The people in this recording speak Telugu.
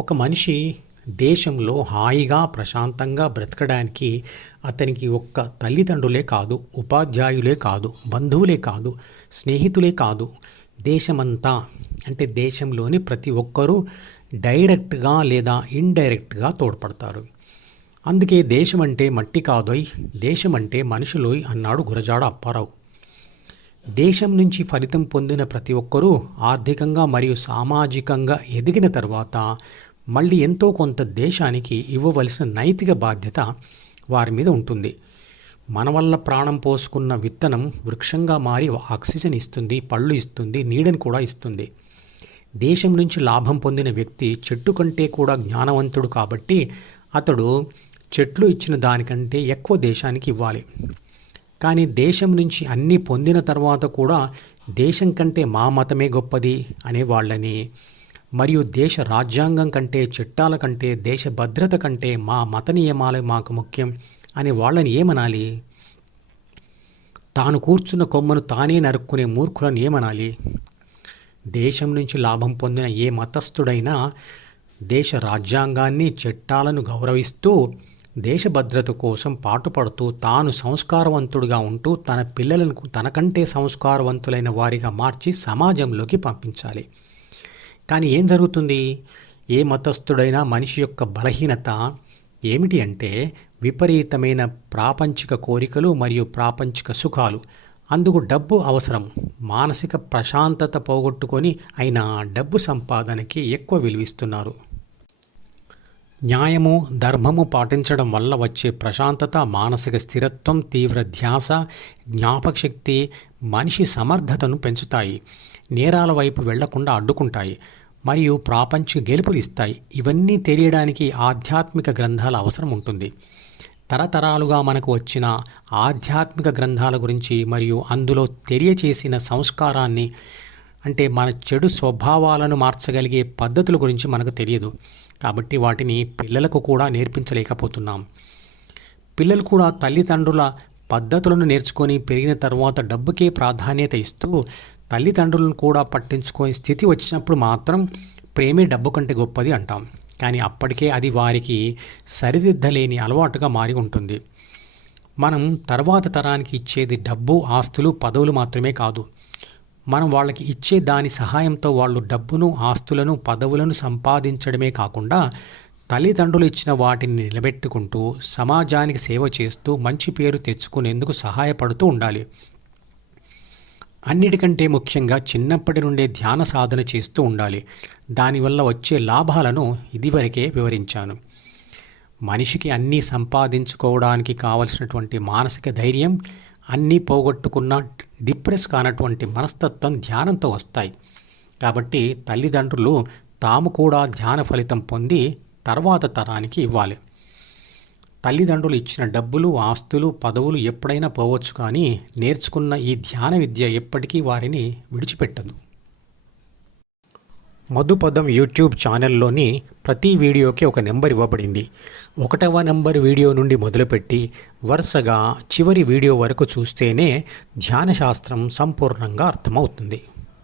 ఒక మనిషి దేశంలో హాయిగా ప్రశాంతంగా బ్రతకడానికి అతనికి ఒక్క తల్లిదండ్రులే కాదు, ఉపాధ్యాయులే కాదు, బంధువులే కాదు, స్నేహితులే కాదు, దేశమంతా అంటే దేశంలోని ప్రతి ఒక్కరూ డైరెక్ట్గా లేదా ఇండైరెక్ట్గా తోడ్పడతారు. అందుకే దేశం అంటే మట్టి కాదోయ్, దేశం అంటే మనుషులోయ్ అన్నాడు గురజాడ అప్పారావు. దేశం నుంచి ఫలితం పొందిన ప్రతి ఒక్కరూ ఆర్థికంగా మరియు సామాజికంగా ఎదిగిన తర్వాత మళ్ళీ ఎంతో కొంత దేశానికి ఇవ్వవలసిన నైతిక బాధ్యత వారి మీద ఉంటుంది. మన వల్ల ప్రాణం పోసుకున్న విత్తనం వృక్షంగా మారి ఆక్సిజన్ ఇస్తుంది, పళ్ళు ఇస్తుంది, నీడని కూడా ఇస్తుంది. దేశం నుంచి లాభం పొందిన వ్యక్తి చెట్టు కంటే కూడా జ్ఞానవంతుడు కాబట్టి అతడు చెట్లు ఇచ్చిన దానికంటే ఎక్కువ దేశానికి ఇవ్వాలి. కానీ దేశం నుంచి అన్నీ పొందిన తర్వాత కూడా దేశం కంటే మా మతమే గొప్పది అనేవాళ్ళని, మరియు దేశ రాజ్యాంగం కంటే, చట్టాల కంటే, దేశ భద్రత కంటే మా మత నియమాలే మాకు ముఖ్యం అనే వాళ్ళని ఏమనాలి? తాను కూర్చున్న కొమ్మను తానే నరుక్కునే మూర్ఖులను ఏమనాలి? దేశం నుంచి లాభం పొందిన ఏ మతస్థుడైనా దేశ రాజ్యాంగాన్ని, చట్టాలను గౌరవిస్తూ దేశ భద్రత కోసం పాటుపడుతూ తాను సంస్కారవంతుడిగా ఉంటూ తన పిల్లలను తనకంటే సంస్కారవంతులైన వారిగా మార్చి సమాజంలోకి పంపించాలి. కానీ ఏం జరుగుతుంది? ఏ మతస్థుడైనా మనిషి యొక్క బలహీనత ఏమిటి అంటే విపరీతమైన ప్రాపంచిక కోరికలు మరియు ప్రాపంచిక సుఖాలు. అందుకు డబ్బు అవసరం. మానసిక ప్రశాంతత పోగొట్టుకొని అయినా డబ్బు సంపాదనకి ఎక్కువ విలువిస్తున్నారు. న్యాయము, ధర్మము పాటించడం వల్ల వచ్చే ప్రశాంతత, మానసిక స్థిరత్వం, తీవ్ర ధ్యాస, జ్ఞాపకశక్తి మనిషి సమర్థతను పెంచుతాయి, నేరాల వైపు వెళ్లకుండా అడ్డుకుంటాయి మరియు ప్రాపంచిక గెలుపులు ఇస్తాయి. ఇవన్నీ తెలియడానికి ఆధ్యాత్మిక గ్రంథాల అవసరం ఉంటుంది. తరతరాలుగా మనకు వచ్చిన ఆధ్యాత్మిక గ్రంథాల గురించి మరియు అందులో తెలియచేసిన సంస్కారాన్ని అంటే మన చెడు స్వభావాలను మార్చగలిగే పద్ధతుల గురించి మనకు తెలియదు. కాబట్టి వాటిని పిల్లలకు కూడా నేర్పించలేకపోతున్నాం. పిల్లలు కూడా తల్లిదండ్రుల పద్ధతులను నేర్చుకొని పెరిగిన తర్వాత డబ్బుకే ప్రాధాన్యత ఇస్తూ తల్లిదండ్రులను కూడా పట్టించుకొని స్థితి వచ్చినప్పుడు మాత్రం ప్రేమే డబ్బు కంటే గొప్పది అంటాం. కానీ అప్పటికే అది వారికి సరిదిద్దలేని అలవాటుగా మారి ఉంటుంది. మనం తర్వాత తరానికి ఇచ్చేది డబ్బు, ఆస్తులు, పదవులు మాత్రమే కాదు. మనం వాళ్ళకి ఇచ్చే దాని సహాయంతో వాళ్ళు డబ్బును, ఆస్తులను, పదవులను సంపాదించడమే కాకుండా తల్లిదండ్రులు ఇచ్చిన వాటిని నిలబెట్టుకుంటూ సమాజానికి సేవ చేస్తూ మంచి పేరు తెచ్చుకునేందుకు సహాయపడుతూ ఉండాలి. అన్నిటికంటే ముఖ్యంగా చిన్నప్పటి నుండే ధ్యాన సాధన చేస్తూ ఉండాలి. దానివల్ల వచ్చే లాభాలను ఇదివరకే వివరించాను. మనిషికి అన్నీ సంపాదించుకోవడానికి కావలసినటువంటి మానసిక ధైర్యం, అన్నీ పోగొట్టుకున్న డిప్రెస్ కానటువంటి మనస్తత్వం ధ్యానంతో వస్తాయి. కాబట్టి తల్లిదండ్రులు తాము కూడా ధ్యాన ఫలితం పొంది తర్వాత తరానికి ఇవ్వాలి. తల్లిదండ్రులు ఇచ్చిన డబ్బులు, ఆస్తులు, పదవులు ఎప్పుడైనా పోవచ్చు, కానీ నేర్చుకున్న ఈ ధ్యాన విద్య ఎప్పటికీ వారిని విడిచిపెట్టదు. మధుపదం యూట్యూబ్ ఛానల్లోని ప్రతి వీడియోకి ఒక నెంబర్ ఇవ్వబడింది. 1వ నెంబర్ వీడియో నుండి మొదలుపెట్టి వరుసగా చివరి వీడియో వరకు చూస్తేనే ధ్యానశాస్త్రం సంపూర్ణంగా అర్థమవుతుంది.